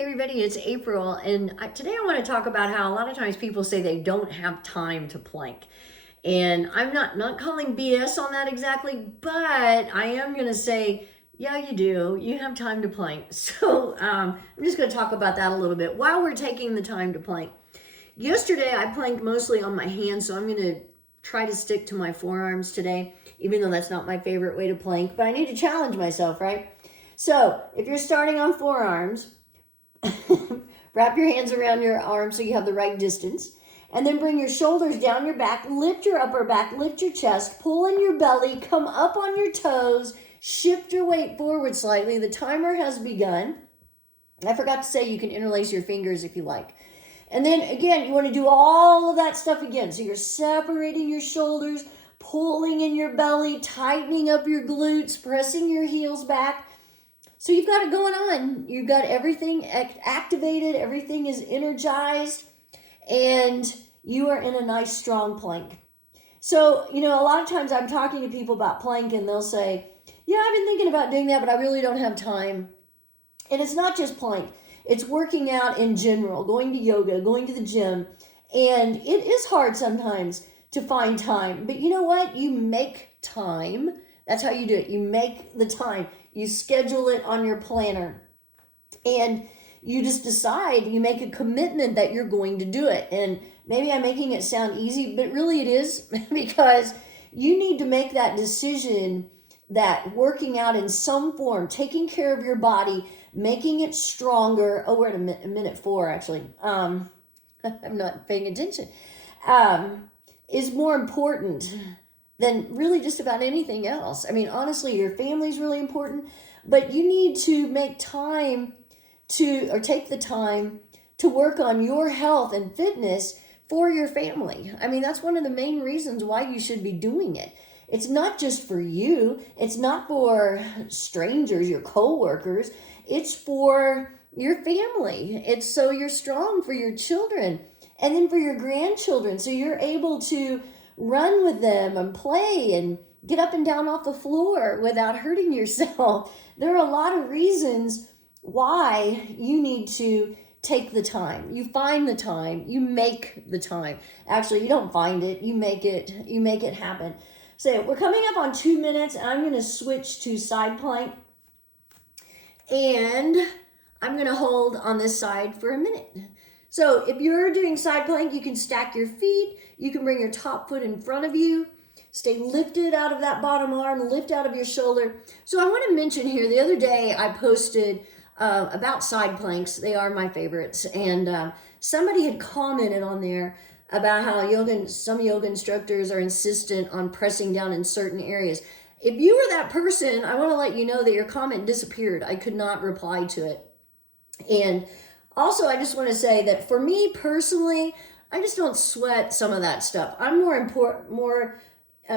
Hey everybody, it's April, and today I want to talk about how a lot of times people say they don't have time to plank. And I'm not calling BS on that exactly, but I am going to say, yeah, you do. You have time to plank. So I'm just going to talk about that a little bit while we're taking the time to plank. Yesterday I planked mostly on my hands, so I'm going to try to stick to my forearms today, even though that's not my favorite way to plank, but I need to challenge myself, right? So if you're starting on forearms, wrap your hands around your arms so you have the right distance. And then bring your shoulders down your back, lift your upper back, lift your chest, pull in your belly, come up on your toes, shift your weight forward slightly. The timer has begun. I forgot to say you can interlace your fingers if you like. And then again, you want to do all of that stuff again. So you're separating your shoulders, pulling in your belly, tightening up your glutes, pressing your heels back. So you've got it going on. You've got everything activated. Everything is energized. And you are in a nice, strong plank. So, a lot of times I'm talking to people about plank and they'll say, yeah, I've been thinking about doing that, but I really don't have time. And it's not just plank. It's working out in general, going to yoga, going to the gym. And it is hard sometimes to find time. But you know what? You make time. That's how you do it. You make the time. You schedule it on your planner. And you just decide, you make a commitment that you're going to do it. And maybe I'm making it sound easy, but really it is because you need to make that decision that working out in some form, taking care of your body, making it stronger. Oh, we're at minute 4, actually. I'm not paying attention. Is more important than really just about anything else. I mean, honestly, your family's really important, but you need to make time or take the time to work on your health and fitness for your family. I mean, that's one of the main reasons why you should be doing it. It's not just for you. It's not for strangers, your coworkers. It's for your family. It's so you're strong for your children and then for your grandchildren. So you're able to run with them and play and get up and down off the floor without hurting yourself. There are a lot of reasons why you need to take the time. You find the time, you make the time. Actually, you don't find it, you make it happen. So we're coming up on 2 minutes. I'm going to switch to side plank. And I'm going to hold on this side for a minute. So if you're doing side plank, you can stack your feet. You can bring your top foot in front of you. Stay lifted out of that bottom arm, lift out of your shoulder. So I want to mention here, the other day I posted about side planks. They are my favorites. And somebody had commented on there about how some yoga instructors are insistent on pressing down in certain areas. If you were that person, I want to let you know that your comment disappeared. I could not reply to it. And also, I just want to say that for me personally, I just don't sweat some of that stuff. I'm more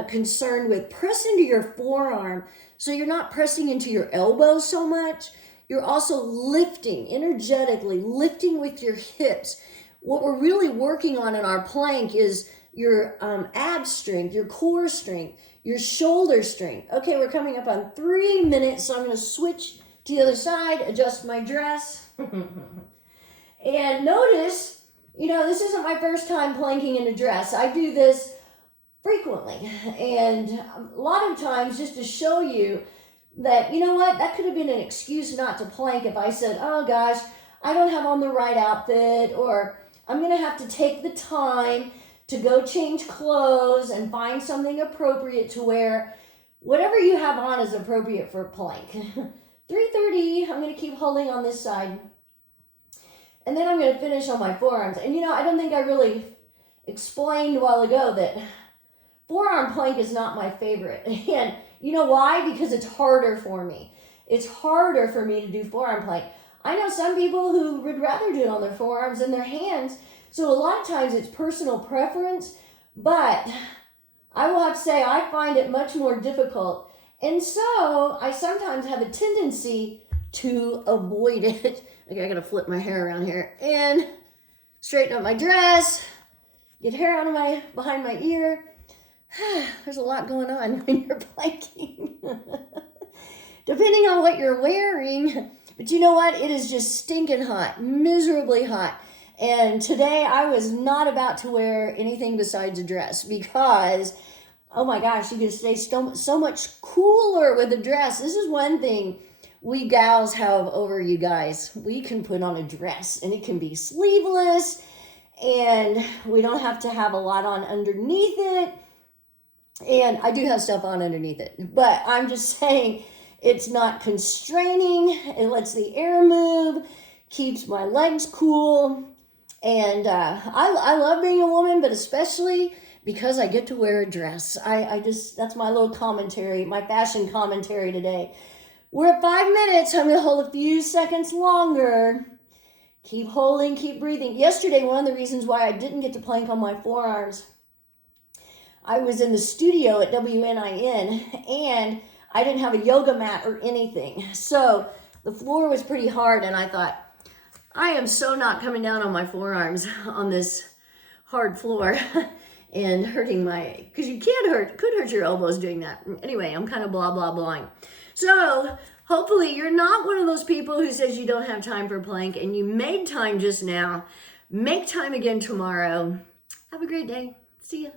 concerned with press into your forearm so you're not pressing into your elbow so much. You're also lifting, energetically lifting with your hips. What we're really working on in our plank is your ab strength, your core strength, your shoulder strength. Okay, we're coming up on 3 minutes, so I'm going to switch to the other side, adjust my dress. And notice, this isn't my first time planking in a dress. I do this frequently. And a lot of times, just to show you that, that could have been an excuse not to plank if I said, oh gosh, I don't have on the right outfit, or I'm going to have to take the time to go change clothes and find something appropriate to wear. Whatever you have on is appropriate for a plank. 3:30, I'm going to keep holding on this side. And then I'm going to finish on my forearms. And I don't think I really explained a while ago that forearm plank is not my favorite. And you know why? Because it's harder for me. It's harder for me to do forearm plank. I know some people who would rather do it on their forearms than their hands. So a lot of times it's personal preference. But I will have to say I find it much more difficult. And so I sometimes have a tendency to avoid it. Okay, I gotta flip my hair around here and straighten up my dress, get hair out of behind my ear. There's a lot going on when you're planking. Depending on what you're wearing, But you know what? It is just stinking hot, miserably hot. And today I was not about to wear anything besides a dress because, oh my gosh, you can stay so much cooler with a dress. This is one thing we gals have over you guys. We can put on a dress and it can be sleeveless and we don't have to have a lot on underneath it. And I do have stuff on underneath it, but I'm just saying it's not constraining. It lets the air move, keeps my legs cool. And I love being a woman, but especially because I get to wear a dress. I just, that's my little commentary, my fashion commentary today. We're at 5 minutes. I'm going to hold a few seconds longer. Keep holding, keep breathing. Yesterday, one of the reasons why I didn't get to plank on my forearms, I was in the studio at WNIN and I didn't have a yoga mat or anything. So the floor was pretty hard and I thought, I am so not coming down on my forearms on this hard floor and hurting my, because you could hurt your elbows doing that. Anyway, I'm kind of blah, blah, blahing. So hopefully you're not one of those people who says you don't have time for plank and you made time just now. Make time again tomorrow. Have a great day. See ya.